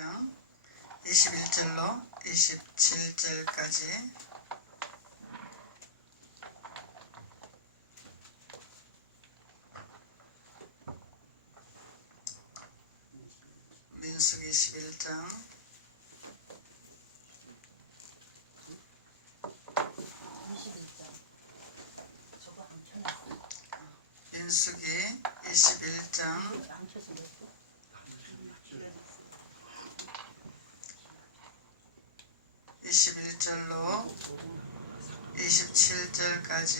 21장 21절로 27절까지 민수기 21장 민수기 21장 21절로 27절까지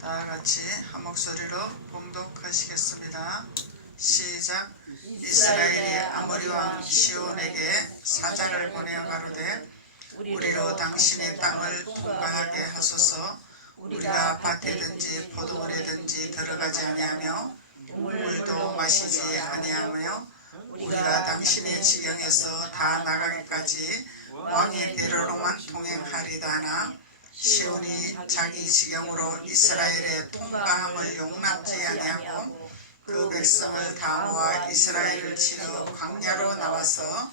다같이 한 목소리로 봉독하시겠습니다. 시작. 이스라엘이 아모리 왕 시온에게 사자를 보내어 가로되 우리로 당신의 땅을 통과하게 하소서. 우리가 밭에든지 포도원에든지 들어가지 아니하며 물도 마시지 아니하며 우리가 당신의 지경에서 다 나가기까지 왕의 대로로만 통행하리다나 시온이 자기 지경으로 이스라엘의 통과함을 용납지 아니하고 그 백성을 다 모아 이스라엘을 치러 광야로 나와서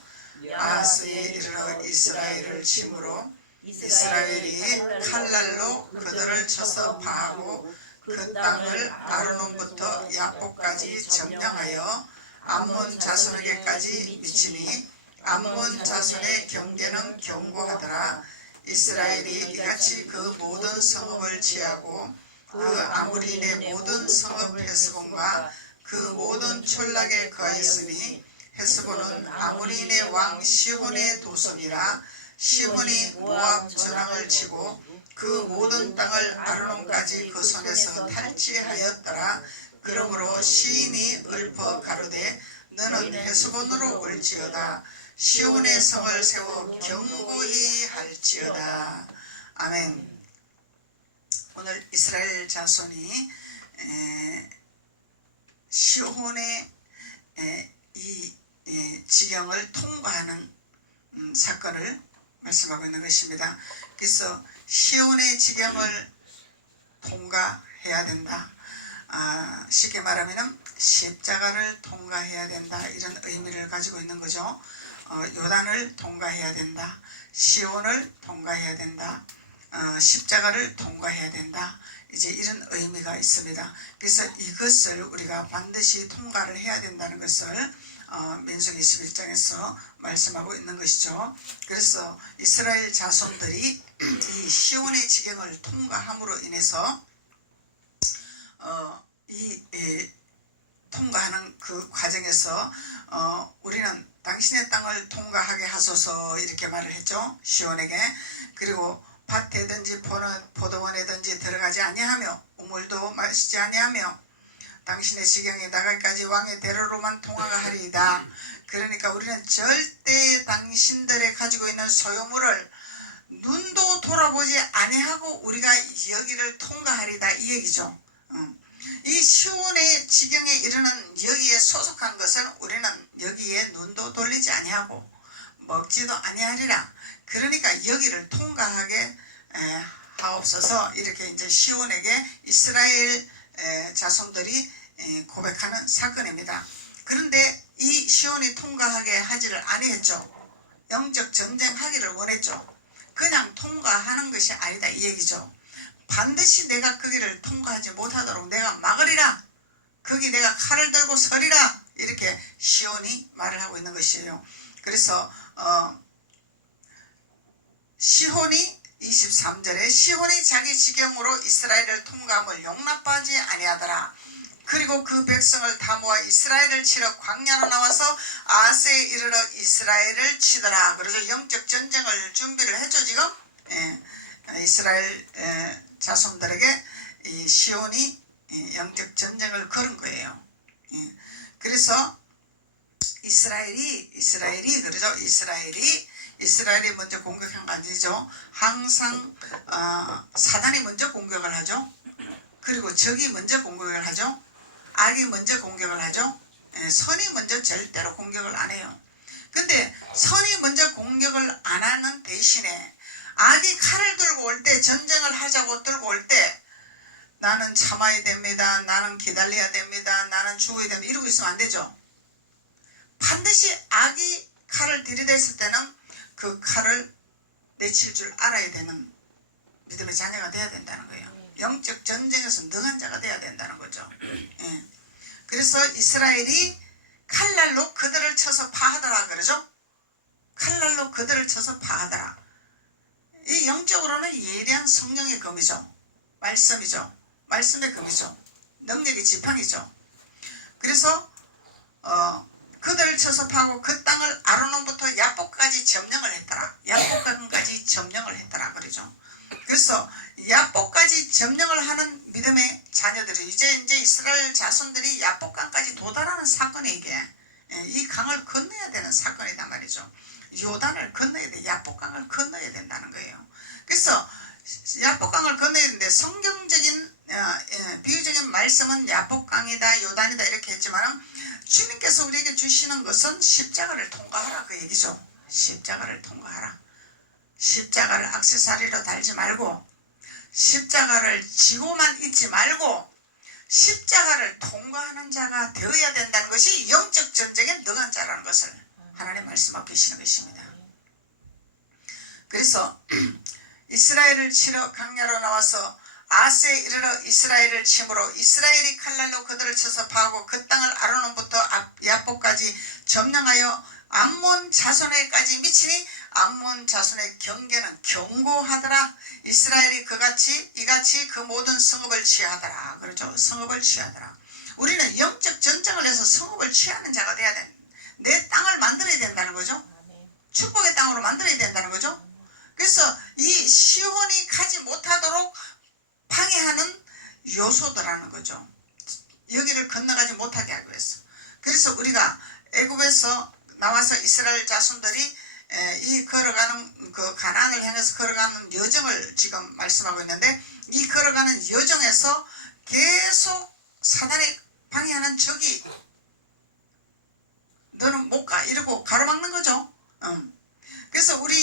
아하스에 이르러 이스라엘을 치므로 이스라엘이 칼날로 그들을 쳐서 파하고 그 땅을 아르논부터 야복까지 점령하여 암몬 자손에게까지 미치니 암몬 자손의 경계는 견고하더라. 이스라엘이 이같이 그 모든 성읍을 취하고 그 아모리인의 모든 성읍 헤스본과 그 모든 촌락에 거하였으니 헤스본은 아모리인의 왕 시혼의 도성이라. 시혼이 모압 전황을 치고 그 모든 땅을 아르논까지 그 손에서 탈취하였더라. 그러므로 시인이 읊어 가로되 너는 헤스본으로 올지어다. 시온의 성을 세워 견고히 할지어다. 아멘. 오늘 이스라엘 자손이 시온의 이 지경을 통과하는 사건을 말씀하고 있는 것입니다. 그래서 시온의 지경을 통과해야 된다. 쉽게 말하면 십자가를 통과해야 된다. 이런 의미를 가지고 있는 거죠. 요단을 통과해야 된다. 시온을 통과해야 된다. 십자가를 통과해야 된다. 이제 이런 의미가 있습니다. 그래서 이것을 우리가 반드시 통과를 해야 된다는 것을 민수기 21장에서 말씀하고 있는 것이죠. 그래서 이스라엘 자손들이 이 시온의 지경을 통과함으로 인해서 통과하는 그 과정에서 우리는 당신의 땅을 통과하게 하소서 이렇게 말을 했죠. 시온에게. 그리고 밭에든지 포도원에든지 들어가지 아니하며 우물도 마시지 아니하며 당신의 지경에 나갈까지 왕의 대로로만 통화가 하리이다. 그러니까 우리는 절대 당신들의 가지고 있는 소유물을 눈도 돌아보지 아니하고 우리가 여기를 통과하리다 이 얘기죠. 이 시온의 지경에 이르는 여기에 소속한 것은 우리는 여기에 눈도 돌리지 아니하고 먹지도 아니하리라. 그러니까 여기를 통과하게 하옵소서. 이렇게 이제 시온에게 이스라엘 자손들이 고백하는 사건입니다. 그런데 이 시온이 통과하게 하지를 아니했죠. 영적 전쟁하기를 원했죠. 그냥 통과하는 것이 아니다 이 얘기죠. 반드시 내가 거기를 통과하지 못하도록 내가 막으리라. 거기 내가 칼을 들고 서리라. 이렇게 시온이 말을 하고 있는 것이에요. 그래서 시혼이 23절에 시혼이 자기 지경으로 이스라엘을 통과함을 용납하지 아니하더라. 그리고 그 백성을 다 모아 이스라엘을 치러 광야로 나와서 아하스에 이르러 이스라엘을 치더라. 그래서 영적 전쟁을 준비를 했죠 지금. 이스라엘 자손들에게 이 시온이 영적 전쟁을 걸은 거예요. 그래서 이스라엘이 그러죠. 이스라엘이 먼저 공격한 거 아니죠. 항상 사단이 먼저 공격을 하죠. 그리고 적이 먼저 공격을 하죠. 악이 먼저 공격을 하죠. 선이 먼저 절대로 공격을 안 해요. 근데 선이 먼저 공격을 안 하는 대신에 악이 칼을 들고 올 때, 전쟁을 하자고 들고 올 때 나는 참아야 됩니다. 나는 기다려야 됩니다. 나는 죽어야 됩니다. 이러고 있으면 안 되죠. 반드시 악이 칼을 들이댔을 때는 그 칼을 내칠 줄 알아야 되는 믿음의 자녀가 돼야 된다는 거예요. 영적 전쟁에서 능한 자가 돼야 된다는 거죠. 예. 그래서 이스라엘이 칼날로 그들을 쳐서 파하더라 그러죠. 칼날로 그들을 쳐서 파하더라. 이 영적으로는 예리한 성령의 검이죠. 말씀이죠. 말씀의 검이죠. 능력의 지팡이죠. 그래서 그들을 쳐서 파고 그 땅을 아르논부터 야복까지 점령을 했더라. 야복까지 점령을 했더라 그러죠. 그래서 야복까지 점령을 하는 믿음의 자녀들이 이제 이스라엘 자손들이 야복강까지 도달하는 사건이 이게 이 강을 건너야 되는 사건이단 말이죠. 요단을 건너야 돼. 야복강을 건너야 된다는 거예요. 그래서 야복강을 건너야 되는데 성경적인 비유적인 말씀은 야복강이다 요단이다 이렇게 했지만 주님께서 우리에게 주시는 것은 십자가를 통과하라 그 얘기죠. 십자가를 통과하라. 십자가를 액세서리로 달지 말고 십자가를 지고만 있지 말고 십자가를 통과하는 자가 되어야 된다는 것이 영적 전쟁에 능한 자라는 것을 하나님 말씀하고 계시는 것입니다. 그래서 이스라엘을 치러 강야로 나와서 아스에 이르러 이스라엘을 침으로 이스라엘이 칼날로 그들을 쳐서 파하고 그 땅을 아르논부터 야복까지 점령하여 암몬 자손에까지 미치니 암몬 자손의 경계는 견고하더라. 이스라엘이 이같이 그 모든 성읍을 취하더라. 그렇죠. 성읍을 취하더라. 우리는 영적 전쟁을 해서 성읍을 취하는 자가 돼야 돼. 내 땅을 만들어야 된다는 거죠. 축복의 땅으로 만들어야 된다는 거죠. 그래서 이 시혼이 가지 못하도록 방해하는 요소들하는 거죠. 여기를 건너가지 못하게 하기 위해서. 그래서 우리가 애굽에서 나와서 이스라엘 자손들이 이 걸어가는 그 가나안을 향해서 걸어가는 여정을 지금 말씀하고 있는데 이 걸어가는 여정에서 계속 사단이 방해하는 적이 너는 못 가 이러고 가로막는 거죠. 그래서 우리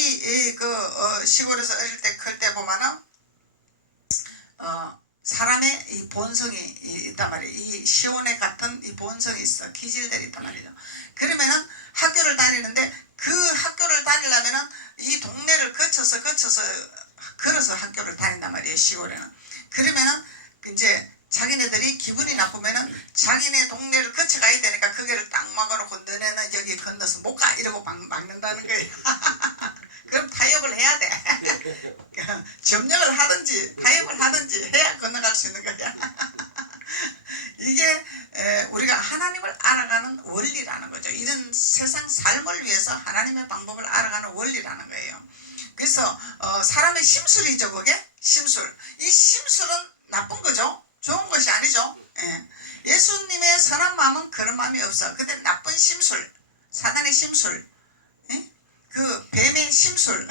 시골에서 어릴 때 클 때 보면은 사람의 이 본성이 있단 말이에요. 이 시온에 같은 이 본성이 있어. 기질들이 있단 말이죠. 그러면은 학교를 다니는데 그 학교를 다니려면은 이 동네를 거쳐서 걸어서 학교를 다닌단 말이에요. 시골에는. 그러면은 이제 자기네들이 기분이 나쁘면은 자기네 동네를 거쳐가야 되니까 거기를 딱 막아놓고 너네는 여기 건너서 못 가 이러고 막는다는 거예요. 그럼 타협을 해야 돼. 점령을 하든지 타협을 하든지 해야 건너갈 수 있는 거야. 이게 우리가 하나님을 알아가는 원리라는 거죠. 이런 세상 삶을 위해서 하나님의 방법을 알아가는 원리라는 거예요. 그래서 사람의 심술이죠. 그게 심술. 이 심술은 나쁜 거죠. 좋은 것이 아니죠. 예수님의 선한 마음은 그런 마음이 없어. 근데 나쁜 심술, 사단의 심술, 그 뱀의 심술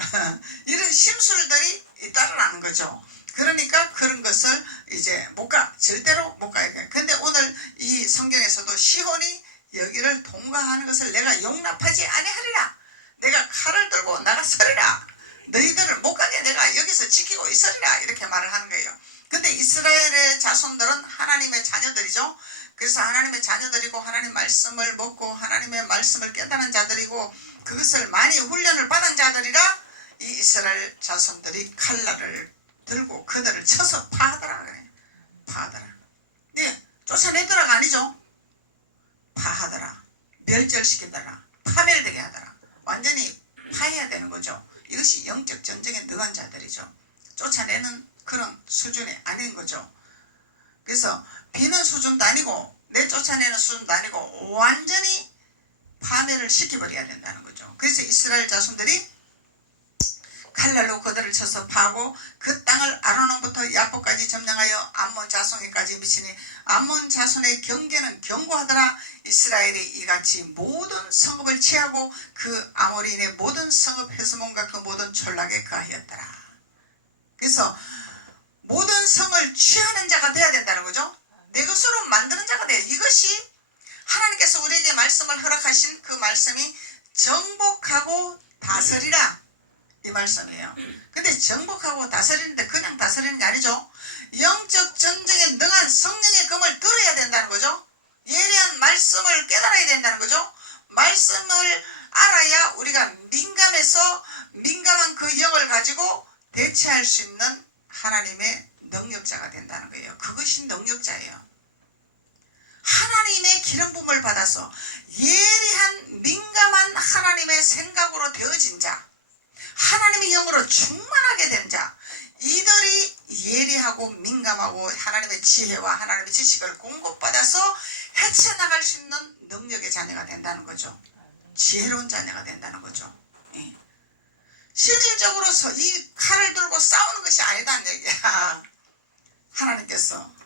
이런 심술들이 있다라는 거죠. 그러니까 그런 것을 이제 못 가. 절대로 못 가야 돼. 근데 오늘 이 성경에서도 시혼이 여기를 통과하는 것을 내가 용납하지 아니하리라. 내가 칼을 들고 나가서리라. 너희들을 못 가게 내가 여기서 지키고 있으리라. 이렇게 말을 하는 거예요. 근데 이스라엘의 자손들은 하나님의 자녀들이죠. 그래서 하나님의 자녀들이고 하나님 말씀을 먹고 하나님의 말씀을 깨닫는 자들이고 그것을 많이 훈련을 받은 자들이라 이 이스라엘 자손들이 칼날을 들고 그들을 쳐서 파하더라 그래. 파하더라. 네, 쫓아내더라가 아니죠. 파하더라. 멸절시키더라. 파멸되게 하더라. 완전히 파해야 되는 거죠. 이것이 영적 전쟁에 능한 자들이죠. 쫓아내는 그런 수준이 아닌 거죠. 그래서 비는 수준도 아니고 내쫓아내는 수준도 아니고 완전히 파멸을 시켜버려야 된다는 거죠. 그래서 이스라엘 자손들이 칼날로 그들을 쳐서 파고 그 땅을 아르논부터 야복까지 점령하여 암몬 자손에까지 미치니 암몬 자손의 경계는 견고하더라. 이스라엘이 이같이 모든 성읍을 취하고 그 아모리인의 모든 성읍 헤스몬과 그 모든 촌락에 거하였더라. 그래서 모든 성을 취하는 자가 돼야 된다는 거죠. 내 것으로 만드는 자가 돼요. 이것이 하나님께서 우리에게 말씀을 허락하신 그 말씀이 정복하고 다스리라 이 말씀이에요. 근데 정복하고 다스리는데 그냥 다스리는 게 아니죠. 영적 전쟁에 능한 성령의 검을 들어야 된다는 거죠. 예리한 말씀을 깨달아야 된다는 거죠. 말씀을 알아야 가지고 대체할 수 있는 하나님의 능력자가 된다는 거예요. 그것이 능력자예요. 하나님의 기름 부음을 받아서 예리한 민감한 하나님의 생각으로 되어진 자, 하나님의 영으로 충만하게 된 자, 이들이 예리하고 민감하고 하나님의 지혜와 하나님의 지식을 공급받아서 헤쳐나갈 수 있는 능력의 자녀가 된다는 거죠. 지혜로운 자녀가 된다는 거죠. 예. 실질적으로 이 칼을 들고 싸우는 것이 아니다는 얘기야. 하나님께서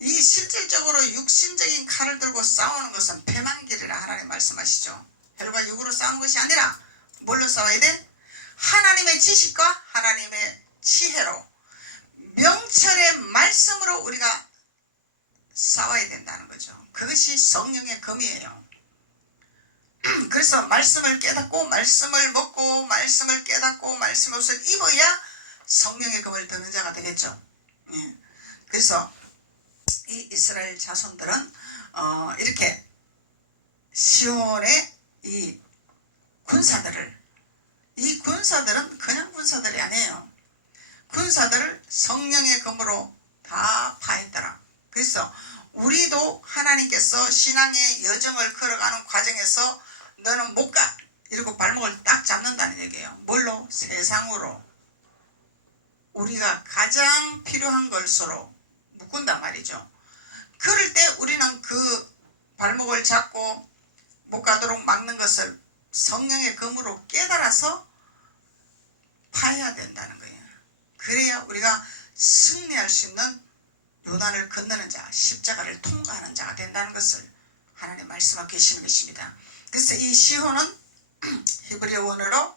이 실질적으로 육신적인 칼을 들고 싸우는 것은 패망길이라 하나님 말씀하시죠. 혈과 육으로 싸우는 것이 아니라 뭘로 싸워야 돼? 하나님의 지식과 하나님의 지혜로 명철의 말씀으로 우리가 싸워야 된다는 거죠. 그것이 성령의 검이에요. 그래서 말씀을 깨닫고 말씀을 먹고 말씀을 깨닫고 말씀의 옷을 입어야 성령의 검을 드는 자가 되겠죠. 예. 그래서 이 이스라엘 자손들은 이렇게 시온의 이 군사들은 그냥 군사들이 아니에요. 군사들을 성령의 검으로 다 파했더라. 그래서 우리도 하나님께서 신앙의 여정을 걸어가는 과정에서 너는 못 가 이러고 발목을 딱 잡는다는 얘기예요. 뭘로? 세상으로. 우리가 가장 필요한 것으로 묶은단 말이죠. 그럴 때 우리는 그 발목을 잡고 못 가도록 막는 것을 성령의 검으로 깨달아서 파야 된다는 거예요. 그래야 우리가 승리할 수 있는 요단을 건너는 자, 십자가를 통과하는 자가 된다는 것을 하나님 말씀하고 계시는 것입니다. 그래서 이 시혼은 히브리어 원어로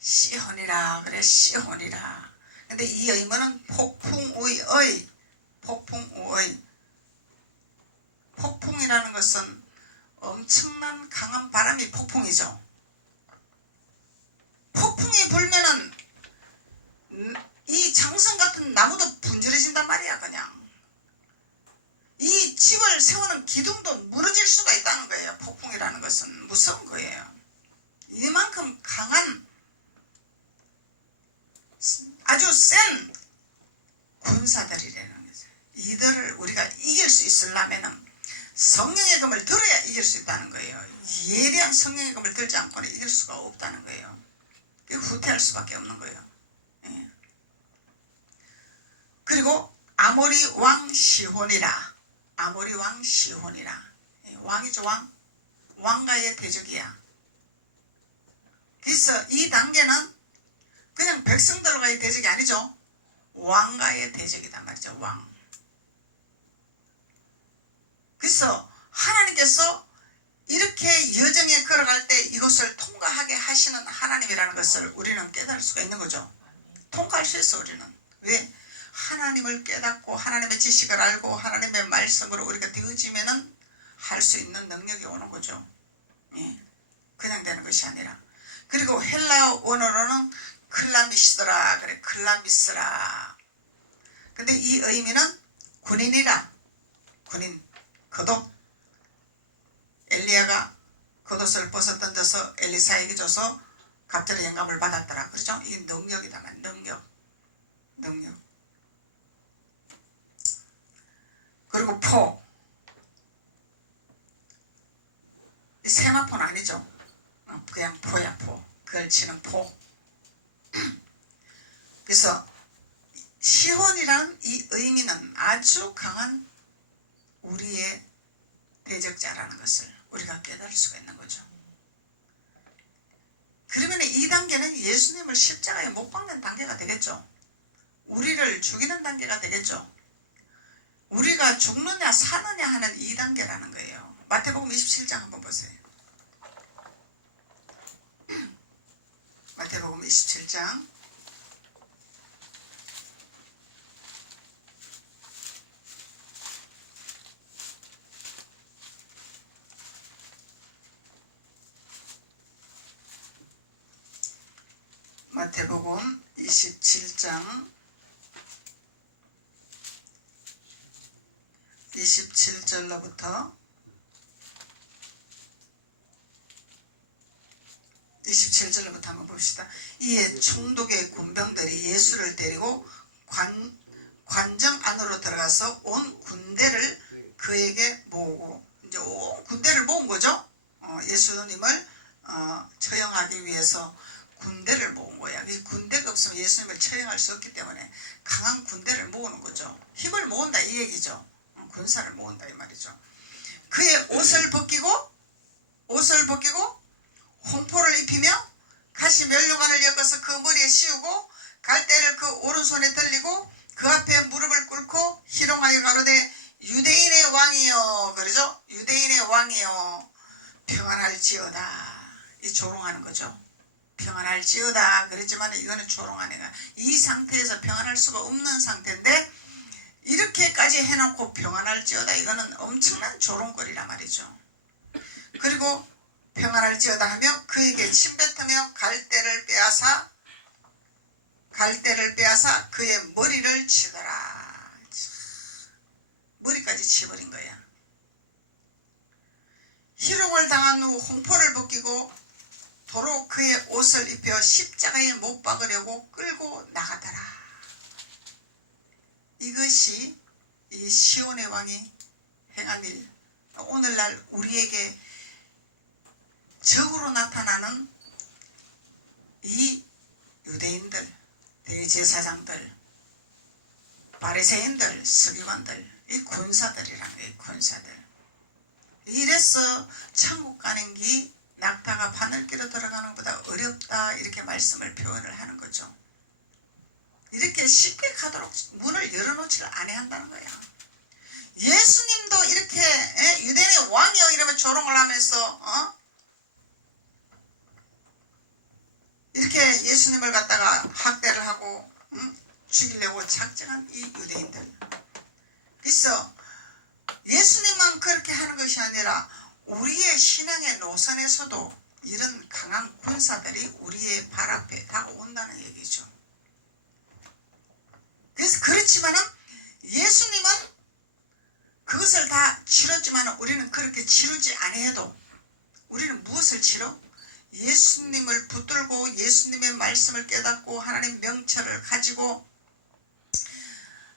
시혼이라 그래. 시혼이라. 근데 이 의문은 폭풍우의 폭풍이라는 것은 엄청난 강한 바람이 폭풍이죠. 폭풍이 불면은 이 장성 같은 나무도 분질해진단 말이야. 그냥 이 집을 세우는 기둥도 무너질 수가 있다는 거예요. 폭풍이라는 것은 무서운 거예요. 이만큼 강한 아주 센 군사들이라는 거죠. 이들을 우리가 이길 수 있으려면 성령의 검을 들어야 이길 수 있다는 거예요. 예리한 성령의 검을 들지 않고는 이길 수가 없다는 거예요. 후퇴할 수밖에 없는 거예요. 예. 그리고 아모리 왕 시혼이라. 아모리 왕 시혼이라. 예, 왕이죠. 왕과의 대적이야. 그래서 이 단계는 그냥 백성들과의 대적이 아니죠. 왕과의 대적이단 말이죠. 왕. 그래서 하나님께서 이렇게 여정에 걸어갈 때 이것을 통과하게 하시는 하나님이라는 것을 우리는 깨달을 수가 있는 거죠. 통과할 수 있어. 우리는. 왜? 하나님을 깨닫고 하나님의 지식을 알고 하나님의 말씀으로 우리가 되어지면은 할 수 있는 능력이 오는 거죠. 예. 그냥 되는 것이 아니라. 그리고 헬라 원어로는 클라미스라 그래. 클라미스라. 근데 이 의미는 군인이라. 군인. 겉옷. 엘리야가 겉옷을 벗어 던져서 엘리사에게 줘서 갑절의 영감을 받았더라. 그렇죠? 이 능력이다만. 능력. 그리고 포. 이 세마포는 아니죠. 그냥 포야. 포. 그걸 치는 포. 그래서 시혼이라는 이 의미는 아주 강한 우리의 대적자라는 것을 우리가 깨달을 수가 있는 거죠. 그러면 이 단계는 예수님을 십자가에 못 박는 단계가 되겠죠. 우리를 죽이는 단계가 되겠죠. 우리가 죽느냐 사느냐 하는 이 단계라는 거예요. 마태복음 27장 한번 보세요. 마태복음 27장 27장 27절로부터 27절부터 한번 봅시다. 이에 총독의 군병들이 예수를 데리고 관정 안으로 들어가서 온 군대를 그에게 모으고, 이제 온 군대를 모은 거죠. 예수님을 처형하기 위해서 군대를 모은 거야. 이 군대가 없으면 예수님을 처형할 수 없기 때문에 강한 군대를 모으는 거죠. 힘을 모은다 이 얘기죠. 군사를 모은다 이 말이죠. 그의 옷을 벗기고 홍포를 입히며 가시 면류관을 엮어서 그 머리에 씌우고 갈대를 그 오른손에 들리고 그 앞에 무릎을 꿇고 희롱하여 가로되 유대인의 왕이여, 그러죠. 유대인의 왕이여 평안할지어다. 이 조롱하는 거죠. 평안할지어다 그랬지만 이거는 조롱하는 거야. 이 상태에서 평안할 수가 없는 상태인데 이렇게까지 해놓고 평안할지어다, 이거는 엄청난 조롱거리란 말이죠. 그리고 평안할지어다 하며 그에게 침뱉으며 갈대를 빼앗아 그의 머리를 치더라. 머리까지 치버린 거야. 희롱을 당한 후 홍포를 벗기고 도로 그의 옷을 입혀 십자가에 못 박으려고 끌고 나가더라. 이것이 이 시온의 왕이 행한 일, 오늘날 우리에게 적으로 나타나는 이 유대인들, 대제사장들, 바리새인들, 서기관들, 이 군사들이란 거예요. 군사들. 이래서 천국 가는 게 낙타가 바늘기로 들어가는 것보다 어렵다, 이렇게 말씀을 표현을 하는 거죠. 이렇게 쉽게 가도록 문을 열어놓지를 않아야 한다는 거야. 예수님도 이렇게 유대인의 왕이여 이러면 조롱을 하면서 이렇게 예수님을 갖다가 학대를 하고 죽이려고 작정한 이 유대인들. 그래서 예수님만 그렇게 하는 것이 아니라 우리의 신앙의 노선에서도 이런 강한 군사들이 우리의 발 앞에 다가온다는 얘기죠. 그래서 그렇지만은 예수님은 그것을 다 치렀지만 우리는 그렇게 치르지 아니해도 우리는 무엇을 치러? 예수님을 붙들고 예수님의 말씀을 깨닫고 하나님 명철을 가지고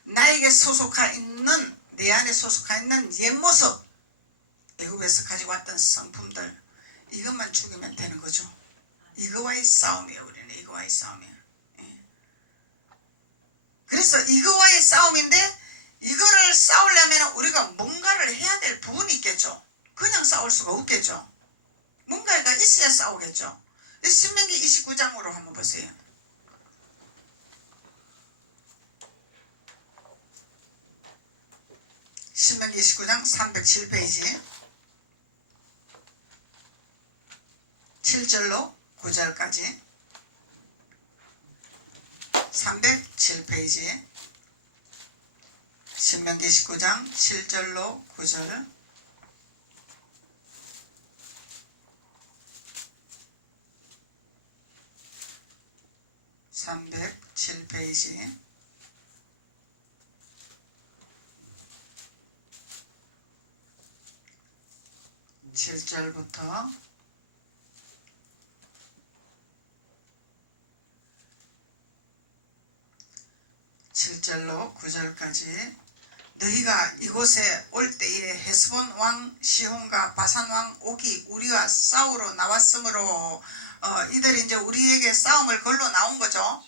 나에게 소속해 있는, 내 안에 소속해 있는 옛 모습, 애굽에서 가지고 왔던 성품들, 이것만 죽이면 되는 거죠. 이거와의 싸움이에요. 우리는 이거와의 싸움이에요. 그래서 이거와의 싸움인데 이거를 싸우려면 우리가 뭔가를 해야 될 부분이 있겠죠. 그냥 싸울 수가 없겠죠. 뭔가가 있어야 싸우겠죠. 신명기 29장으로 한번 보세요. 신명기 29장 307페이지 7절로 9절까지 307페이지 신명기 19장 7절로 9절 307페이지 7절부터 7절로 9절까지 너희가 이곳에 올 때에 헤스본 왕 시혼과 바산 왕 옥이 우리와 싸우러 나왔으므로 이들이 이제 우리에게 싸움을 걸러 나온 거죠.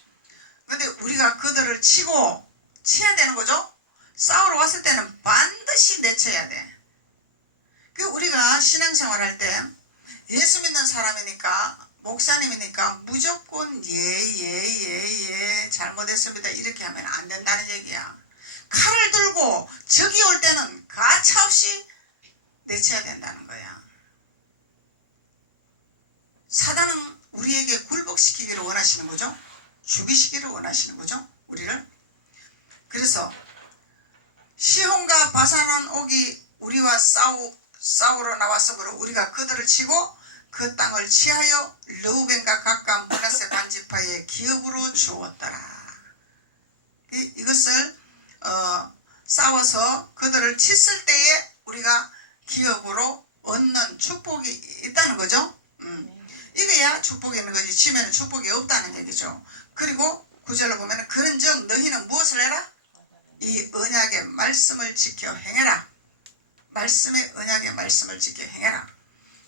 근데 우리가 그들을 치야 되는 거죠. 싸우러 왔을 때는 반드시 내쳐야 돼. 우리가 신앙생활 할 때 예수 믿는 사람이니까 목사님이니까 무조건 예 잘못했습니다 이렇게 하면 안 된다는 얘기야. 칼을 들고 적이 올 때는 가차없이 내쳐야 된다는 거야. 사단은 우리에게 굴복시키기를 원하시는 거죠. 죽이시기를 원하시는 거죠. 우리를. 그래서 시혼과 바산원 옥이 우리와 싸우러 나왔으므로 우리가 그들을 치고 그 땅을 취하여 르우벤과 갓과 므낫세 반지파의 기업으로 주었더라. 이것을 싸워서 그들을 쳤을 때에 우리가 기업으로 얻는 축복이 있다는 거죠. 이거야 축복이 있는 거지. 지면은 축복이 없다는 얘기죠. 그리고 9절로 보면 그런즉 너희는 무엇을 해라? 이 언약의 말씀을 지켜 행해라. 말씀의 언약의 말씀을 지켜 행해라.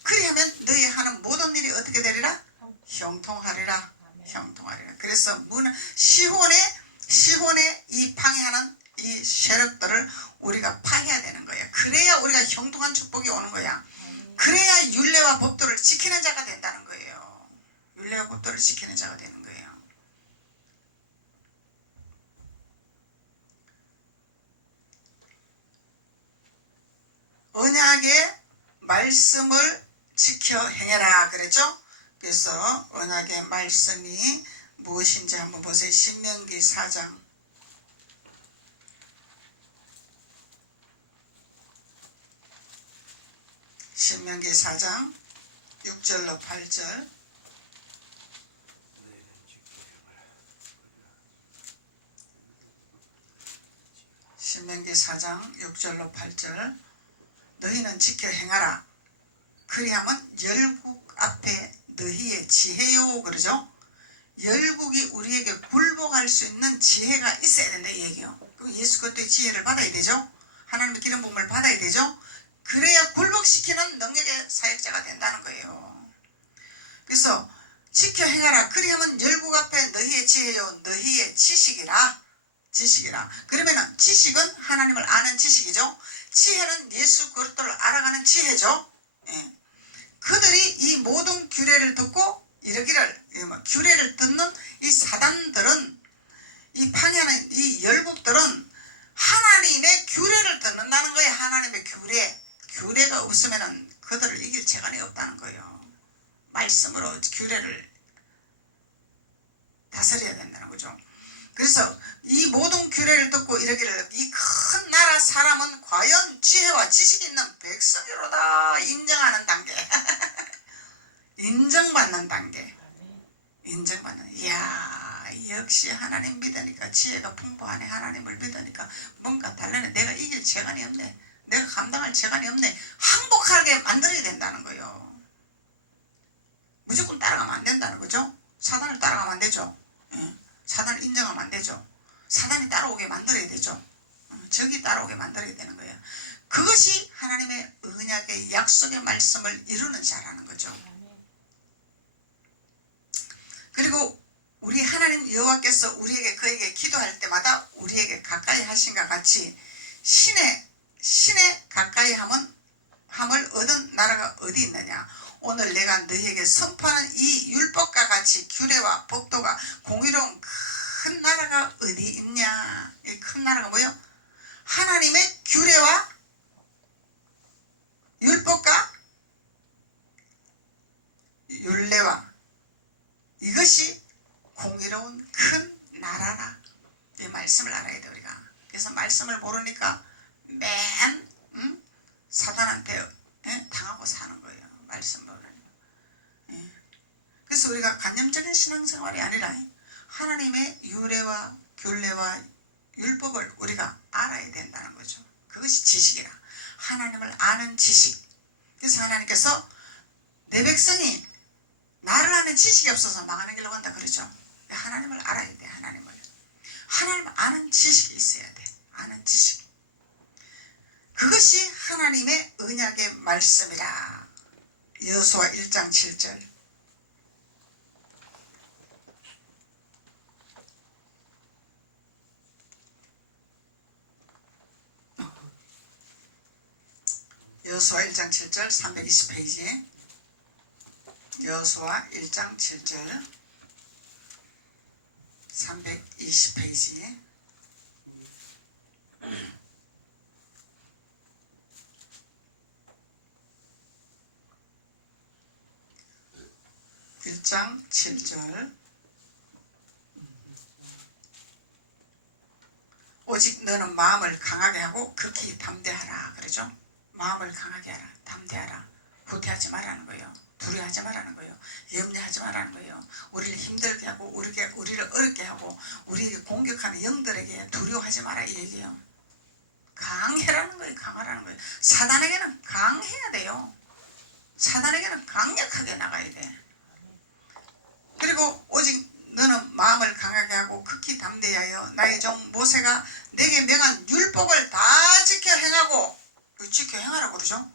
그리하면 너희 하는 모든 일이 어떻게 되리라? 형통하리라. 형통하리라. 그래서 시혼의 이 방해하는 이 세력들을 우리가 파해야 되는 거야. 그래야 우리가 형통한 축복이 오는 거야. 그래야 율례와 법도를 지키는 자가 된다는 거예요. 율례와 법도를 지키는 자가 되는 거예요. 언약의 말씀을 지켜 행해라 그랬죠? 그래서 언약의 말씀이 무엇인지 한번 보세요. 신명기 4장 신명기 4장 6절로 8절 신명기 4장 6절로 8절 너희는 지켜 행하라. 그리하면 열국 앞에 너희의 지혜요 그러죠. 열국이 우리에게 굴복할 수 있는 지혜가 있어야 된다 이 얘기요. 예수 그리스도의 지혜를 받아야 되죠. 하나님의 기름 부음을 받아야 되죠. 그래야 굴복시키는 능력의 사역자가 된다는 거예요. 그래서 지켜 행하라. 그리하면 열국 앞에 너희의 지혜요 너희의 지식이라. 그러면은 지식은 하나님을 아는 지식이죠. 지혜는 예수 그리스도를 알아가는 지혜죠. 예. 그들이 이 모든 규례를 듣고 이러기를 규례를 듣는 이 사단들은 이 방해하는 이 열국들은 하나님의 규례를 듣는다는 거예요. 하나님의 규례가 없으면은 그들을 이길 재간이 없다는 거예요. 말씀으로 규례를 다스려야 된다는 거죠. 그래서 이 모든 규례를 듣고 이러기를 이 큰 나라 사람은 과연 지혜와 지식이 있는 백성이로다 인정하는 단계. 인정받는 단계. 이야 역시 하나님 믿으니까 지혜가 풍부하네. 하나님을 믿으니까 뭔가 달라네. 내가 이길 재간이 없네. 내가 감당할 재간이 없네. 항복하게 만들어야 된다는 거예요. 무조건 따라가면 안 된다는 거죠. 사단을 따라가면 안 되죠. 사단을 인정하면 안 되죠. 사단이 따라오게 만들어야 되죠. 적이 따라오게 만들어야 되는 거예요. 그것이 하나님의 언약의 약속의 말씀을 이루는 자라는 거죠. 그리고 우리 하나님 여호와께서 우리에게 그에게 기도할 때마다 우리에게 가까이 하신과 같이 신에 가까이 함을 얻은 나라가 어디 있느냐. 오늘 내가 너희에게 선포하는 이 율법과 같이 규례와 법도가 공의로운 큰 나라가 어디 있냐. 이 큰 나라가 뭐요? 하나님의 규례와 율법과 율례와 이것이 공의로운 큰 나라라. 이 말씀을 알아야 돼 우리가. 그래서 말씀을 모르니까 맨 사단한테 당하고 사는 거예요. 말씀 모르니까. 그래서 우리가 관념적인 신앙생활이 아니라 하나님의 유례와 균례와 율법을 우리가 알아야 된다는 거죠. 그것이 지식이라. 하나님을 아는 지식. 그래서 하나님께서 내 백성이 나를 아는 지식이 없어서 망하는 길로 간다 그러죠. 하나님을 알아야 돼. 하나님 아는 지식이 있어야 돼. 아는 지식. 그것이 하나님의 언약의 말씀이라. 여호수아 1장 7절. 여호수아 1장 7절 320페이지. 여호수아 1장 7절 320페이지. (1장 7절) 오직 너는 마음을 강하게 하고 극히 담대하라 그러죠. 마음을 강하게 하라. 담대하라. 후퇴하지 말라는 거예요. 두려워하지 말라는 거예요. 염려하지 말라는 거예요. 우리를 힘들게 하고 우리를 어렵게 하고 우리에게 공격하는 영들에게 두려워하지 마라 이 얘기예요. 강해라는 거예요. 강하라는 거예요. 사단에게는 강해야 돼요. 사단에게는 강력하게 나가야 돼. 대하여 나의 종 모세가 내게 명한 율법을 다 지켜 행하고, 지켜 행하라고 그러죠.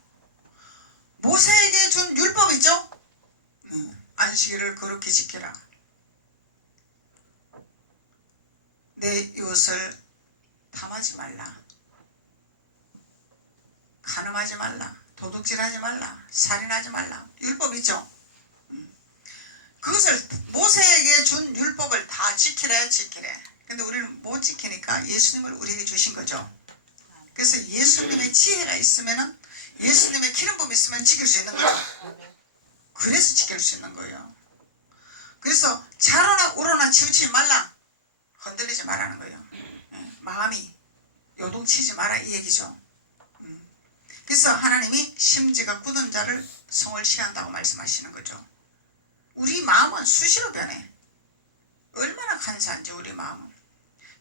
모세에게 준 율법 있죠. 안식일을 거룩히 지키라. 내 이웃을 탐하지 말라. 간음하지 말라. 도둑질하지 말라. 살인하지 말라. 율법 있죠. 그것을 모세에게 준 율법을 다 지키래. 근데 우리는 못 지키니까 예수님을 우리에게 주신 거죠. 그래서 예수님의 지혜가 있으면은, 예수님의 기름붐이 있으면 지킬 수 있는 거죠. 그래서 지킬 수 있는 거예요. 그래서 좌로나 우로나 치우치지 말라. 흔들리지 말라는 거예요. 마음이 요동치지 마라 이 얘기죠. 그래서 하나님이 심지가 굳은 자를 성을 취한다고 말씀하시는 거죠. 우리 마음은 수시로 변해. 얼마나 간사한지 우리 마음은.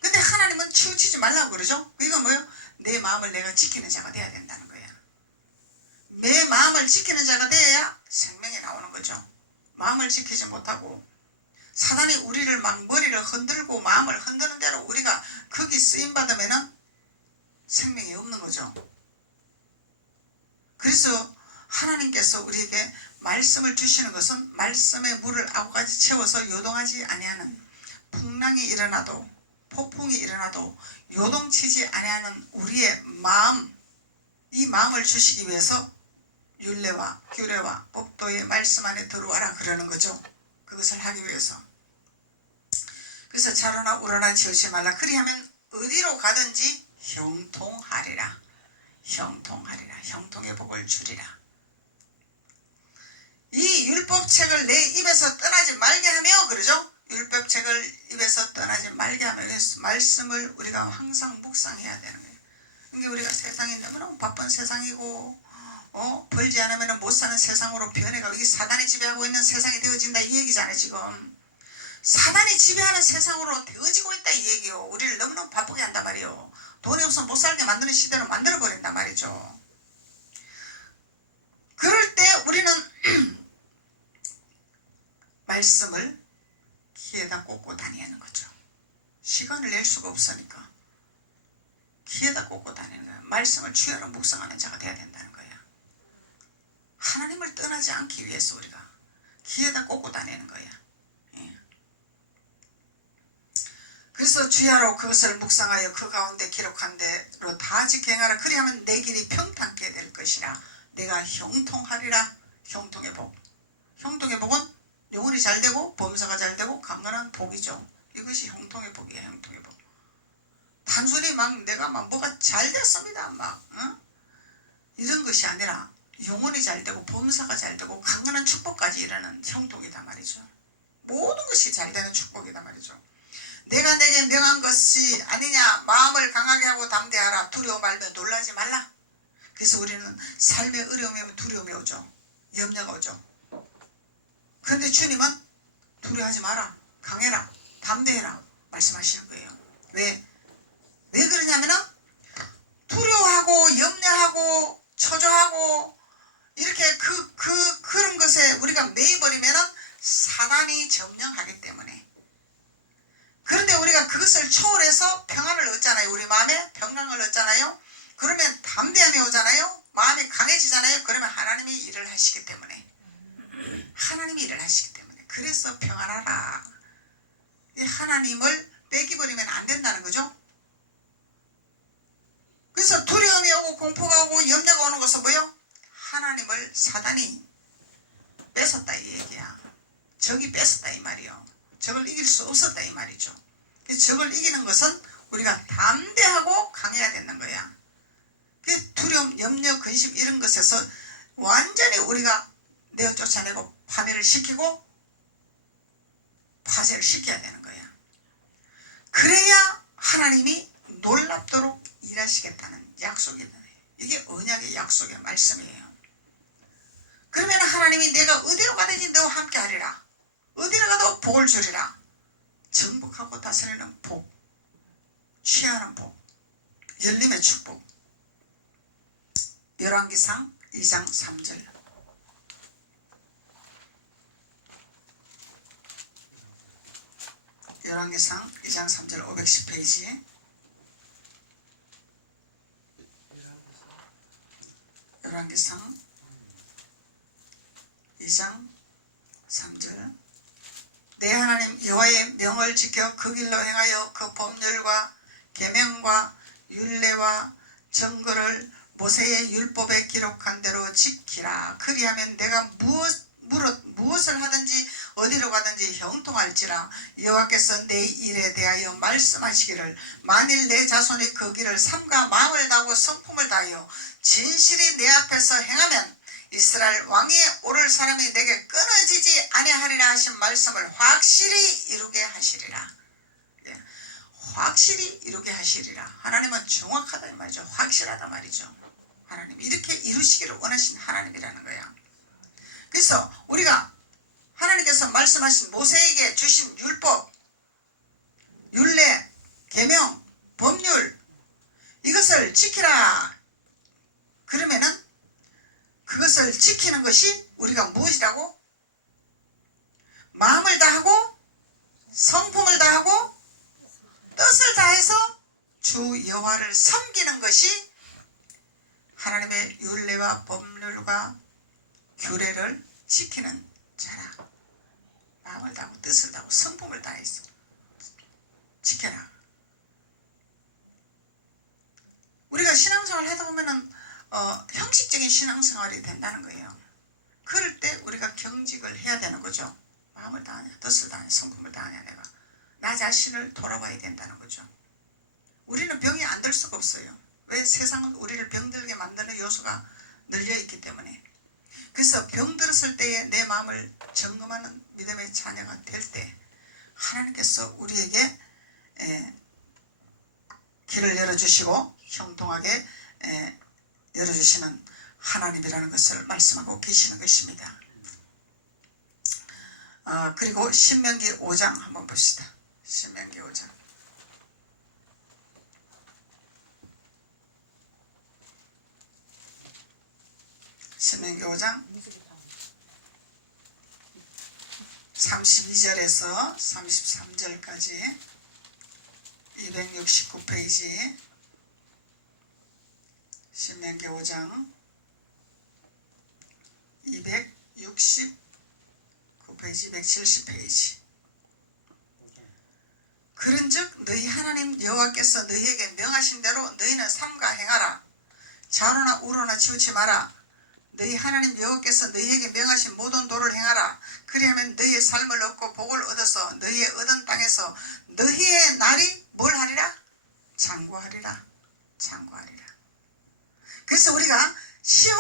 근데 하나님은 치우치지 말라고 그러죠. 이건 뭐예요? 내 마음을 내가 지키는 자가 돼야 된다는 거야. 내 마음을 지키는 자가 돼야 생명이 나오는 거죠. 마음을 지키지 못하고 사단이 우리를 막 머리를 흔들고 마음을 흔드는 대로 우리가 거기 쓰임받으면은 생명이 없는 거죠. 그래서 하나님께서 우리에게 말씀을 주시는 것은 말씀의 물을 아구까지 채워서 요동하지 아니하는, 풍랑이 일어나도 폭풍이 일어나도 요동치지 아니하는 우리의 마음, 이 마음을 주시기 위해서 율례와 규례와 법도의 말씀 안에 들어와라 그러는 거죠. 그것을 하기 위해서. 그래서 좌로나 우로나 치우치지 말라. 그리하면 어디로 가든지 형통하리라. 형통의 복을 주리라. 이 율법책을 내 입에서 떠나지 말게 하며 그러죠. 율법책을 입에서 떠나지 말게 하며 말씀을 우리가 항상 묵상해야 되는 거예요. 그러니까 우리가 세상이 너무너무 바쁜 세상이고 벌지 않으면 못 사는 세상으로 변해가고, 이게 사단이 지배하고 있는 세상이 되어진다 이 얘기잖아요. 지금 사단이 지배하는 세상으로 되어지고 있다 이 얘기요. 우리를 너무너무 바쁘게 한단 말이에요. 돈이 없으면 못 살게 만드는 시대로 만들어버린단 말이죠. 그럴 때 우리는 말씀을 귀에다 꽂고 다니는 거죠. 시간을 낼 수가 없으니까 귀에다 꽂고 다니는 거예요. 말씀을 주야로 묵상하는 자가 돼야 된다는 거예요. 하나님을 떠나지 않기 위해서 우리가 귀에다 꽂고 다니는 거예요. 그래서 주야로 그것을 묵상하여 그 가운데 기록한 대로 다 지켜행하라. 그리하면 내 길이 평탄케 될 것이라. 내가 형통하리라. 형통의 복. 형통의 복은 영혼이 잘되고 범사가 잘되고 강건한 복이죠. 이것이 형통의 복이에요. 형통의 복. 단순히 막 내가 막 뭐가 잘됐습니다 막 이런 것이 아니라 영혼이 잘되고 범사가 잘되고 강건한 축복까지 이르는 형통이다 말이죠. 모든 것이 잘되는 축복이다 말이죠. 내가 내게 명한 것이 아니냐. 마음을 강하게 하고 담대하라. 두려워 말며 놀라지 말라. 그래서 우리는 삶의 어려움이 오면 두려움이 오죠. 염려가 오죠. 그런데 주님은 두려워하지 마라. 강해라. 담대해라. 말씀하시는 거예요. 왜 그러냐면은 두려워하고 염려하고 초조하고 이렇게 그런 것에 우리가 매여버리면은 사단이 점령하기 때문에. 그런데 우리가 그것을 초월해서 평안을 얻잖아요. 우리 마음에 평강을 얻잖아요. 그러면 담대함이 오잖아요. 마음이 강해지잖아요. 그러면 하나님이 일을 하시기 때문에. 그래서 평안하라. 이 하나님을 뺏기버리면 안 된다는 거죠. 그래서 두려움이 오고 공포가 오고 염려가 오는 것은 뭐예요? 하나님을 사단이 뺏었다 이 얘기야. 적이 뺏었다 이 말이요. 적을 이길 수 없었다 이 말이죠. 적을 이기는 것은 우리가 담대하고 강해야 되는 거야. 두려움, 염려, 근심 이런 것에서 완전히 우리가 내어 쫓아내고 파멸을 시키고 파쇄를 시켜야 되는 거야. 그래야 하나님이 놀랍도록 일하시겠다는 약속이 있는 거예요. 이게 언약의 약속의 말씀이에요. 그러면 하나님이 내가 어디로 가든지 너와 함께 하리라. 어디로 가도 복을 주리라. 정복하고 다스리는 복, 취하는 복, 열림의 축복. 열왕기상 2장 3절. 열왕기상 2장 3절 510페이지. 열왕기상 2장 3절. 내 하나님 여호와의 명을 지켜 그 길로 행하여 그 법률과 계명과 율례와 정거를 모세의 율법에 기록한 대로 지키라. 그리하면 내가 무엇을 하든지 어디로 가든지 형통할지라. 여호와께서 내 일에 대하여 말씀하시기를 만일 내 자손이 그 길을 삼가 마음을 다하고 성품을 다하여 진실이 내 앞에서 행하면 이스라엘 왕이 오를 사람이 내게 끊어지지 아니하리라 하신 말씀을 확실히 이루게 하시리라. 예. 확실히 이루게 하시리라. 하나님은 정확하다 이 말이죠. 확실하다 말이죠. 하나님 이렇게 이루시기를 원하신 하나님이라는 거야. 그래서 우리가 하나님께서 말씀하신 모세에게 주신 율법, 율례, 계명, 법률 이것을 지키라. 그러면은 그것을 지키는 것이 우리가 무엇이라고? 마음을 다하고 성품을 다하고 뜻을 다해서 주 여호와를 섬기는 것이 하나님의 율례와 법률과 규례를 지키는 자라. 마음을 다하고 뜻을 다하고 성품을 다해서 지켜라. 우리가 신앙생활을 하다 보면은 형식적인 신앙생활이 된다는 거예요. 그럴 때 우리가 경직을 해야 되는 거죠. 마음을 다하냐, 뜻을 다하냐, 성품을 다하냐, 내가 나 자신을 돌아봐야 된다는 거죠. 우리는 병이 안 들 수가 없어요. 왜? 세상은 우리를 병들게 만드는 요소가 널려 있기 때문에. 그래서 병들었을 때에 내 마음을 점검하는 믿음의 자녀가 될 때 하나님께서 우리에게 길을 열어주시고 형통하게 열어주시는 하나님이라는 것을 말씀하고 계시는 것입니다. 그리고 신명기 5장 한번 봅시다. 신명기 5장. 신명기 5장 32절에서 33절까지 269페이지 신명기 5장 269페이지 270페이지. 그런즉 너희 하나님 여호와께서 너희에게 명하신 대로 너희는 삼가 행하라. 좌로나 우로나 치우치 마라. 너희 하나님 여호와께서 너희에게 명하신 모든 도를 행하라. 그리하면 너희의 삶을 얻고 복을 얻어서 너희의 얻은 땅에서 너희의 날이 뭘 하리라? 장구하리라. 장구하리라. 그래서 우리가 시험